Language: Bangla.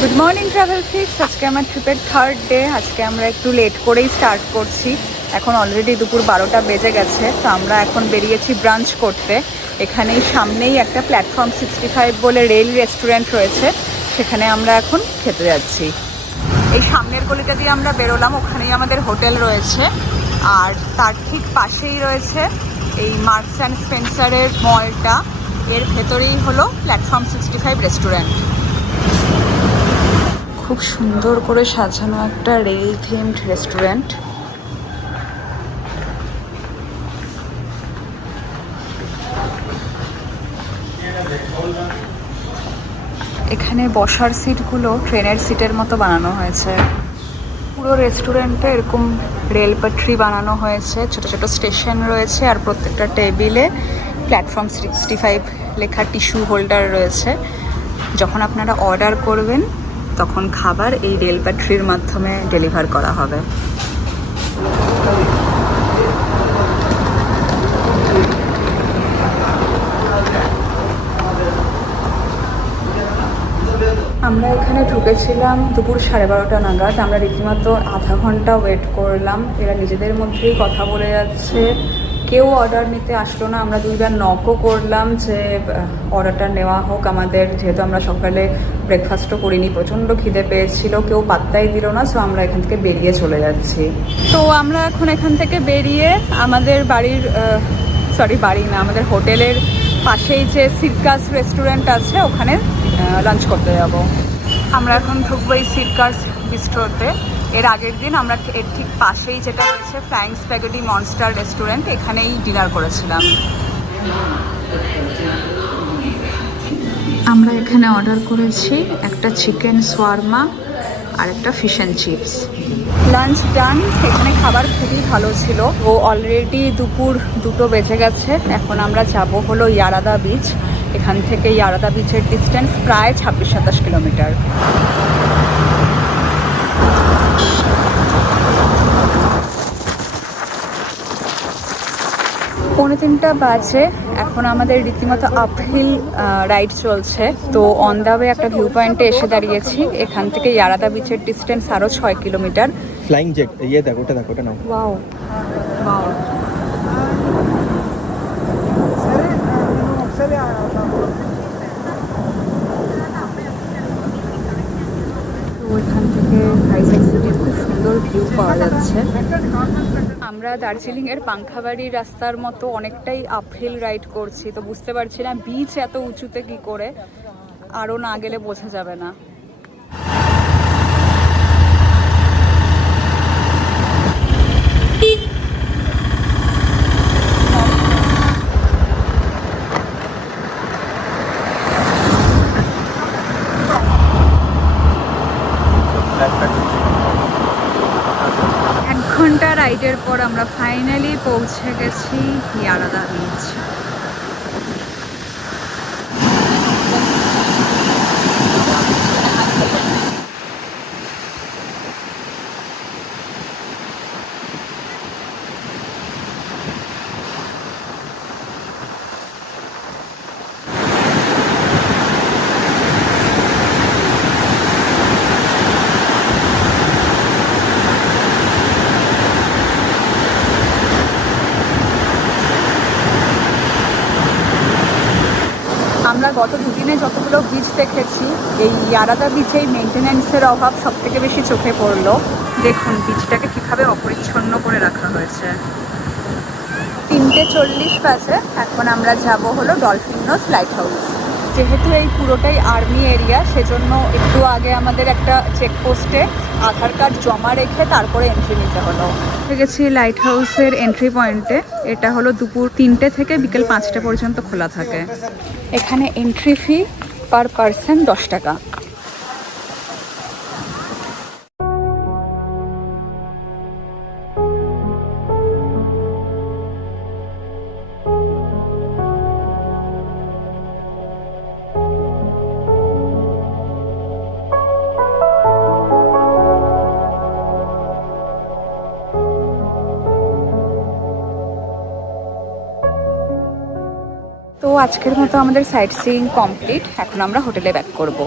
Good morning travel fix. আজকে আমার ট্রিপের থার্ড ডে। আজকে আমরা একটু লেট করেই স্টার্ট করছি। এখন অলরেডি দুপুর 12টা বেজে গেছে। তো আমরা এখন বেরিয়েছি ব্রাঞ্চ করতে। এখানেই সামনেই একটা প্ল্যাটফর্ম 65 বলে রেল রেস্টুরেন্ট রয়েছে, সেখানে আমরা এখন খেতে যাচ্ছি। এই সামনের গলিটা দিয়ে আমরা বেরোলাম, ওখানেই আমাদের হোটেল রয়েছে। আর তার ঠিক পাশেই রয়েছে এই মার্কস অ্যান্ড স্পেন্সারের মলটা। এর ভেতরেই হলো প্ল্যাটফর্ম 65 রেস্টুরেন্ট। খুব সুন্দর করে সাজানো একটা রেল থিমড রেস্টুরেন্ট। এখানে বসার সিটগুলো ট্রেনের সিটের মতো বানানো হয়েছে। পুরো রেস্টুরেন্টে এরকম রেল পাটরি বানানো হয়েছে, ছোট ছোট স্টেশন রয়েছে, আর প্রত্যেকটা টেবিলে প্ল্যাটফর্ম 65 লেখা টিস্যু হোল্ডার রয়েছে। যখন আপনারা অর্ডার করবেন তখন খাবার এই রেল পাটরির মাধ্যমে ডেলিভার করা হবে। আমরা এখানে ঢুকেছিলাম দুপুর 12:30 নাগাদ। আমরা রীতিমতো আধা ঘন্টা ওয়েট করলাম। এরা নিজেদের মধ্যেই কথা বলে যাচ্ছে, কেউ অর্ডার নিতে আসলো না। আমরা দুইবার নকও করলাম যে অর্ডারটা নেওয়া হোক আমাদের, যেহেতু আমরা সকালে ব্রেকফাস্টও করিনি, প্রচণ্ড খিদে পেয়েছিল, কেউ পাত্তাই দিল না। সো আমরা এখান থেকে বেরিয়ে চলে যাচ্ছি। তো আমরা এখন এখান থেকে বেরিয়ে আমাদের আমাদের হোটেলের পাশেই যে সিরকাস রেস্টুরেন্ট আছে ওখানে লাঞ্চ করতে যাব। আমরা এখন ঢুকবো এই সিরকাস বিস্ট্রোতে। এর আগের দিন আমরা এর ঠিক পাশেই যেটা রয়েছে ফ্লাইং স্প্যাগেটি মনস্টার রেস্টুরেন্ট, এখানেই ডিনার করেছিলাম। আমরা এখানে অর্ডার করেছি একটা চিকেন সোয়ারমা আর একটা ফিশ অ্যান্ড চিপস। লাঞ্চ ডান। এখানে খাবার খুবই ভালো ছিল। ও অলরেডি দুপুর 2টো বেজে গেছে। এখন আমরা যাব হলো ইয়ারাদা বিচ। এখান থেকে ইয়ারাদা বিচের ডিস্টেন্স প্রায় 26-27 কিলোমিটার। 3:45 বাজে। এখন আমাদের রীতিমতো আপহিল রাইড চলছে। তো অন দ্য ওয়ে একটা ভিউ পয়েন্টে এসে দাঁড়িয়েছি। এখান থেকে ইয়ারাদা বিচের ডিস্টেন্স আরও 6 কিলোমিটার। ফ্লাইং জেট, দেখো ওটা নাও। Wow wow. ওইখান থেকে ভাইজ্যাক সিটির খুব সুন্দর ভিউ পাওয়া যাচ্ছে। আমরা দার্জিলিংয়ের পাংখাবাড়ি রাস্তার মতো অনেকটাই আপহিল রাইড করছি। তো বুঝতে পারছি না বিচ এত উঁচুতে কি করে, আরও না গেলে বোঝা যাবে না। ঘন্টা রাইডের পর আমরা ফাইনালি পৌঁছে গেছি ইয়ারাদা বিচ। আমরা গত দুদিনে যতগুলো বিচ দেখেছি, এই ইয়ারাদা বিচেই মেনটেন্যান্সের অভাব সব থেকে বেশি চোখে পড়লো। দেখুন বিচটাকে কীভাবে অপরিচ্ছন্ন করে রাখা হয়েছে। 3:40 বাজে। এখন আমরা যাব হলো ডলফিন নোজ লাইট হাউস। যেহেতু এই পুরোটাই আর্মি এরিয়া, সেজন্য একটু আগে আমাদের একটা চেকপোস্টে আধার কার্ড জমা রেখে তারপরে এন্ট্রি নিতে হলো। গেছি লাইট হাউসের এন্ট্রি পয়েন্টে। এটা হলো দুপুর 3টে থেকে বিকেল 5টা পর্যন্ত খোলা থাকে। এখানে এন্ট্রি ফি পার পারসন 10 টাকা। তো আজকের মতো আমাদের সাইট সিইং কমপ্লিট। এখন আমরা হোটেলে ব্যাক করব।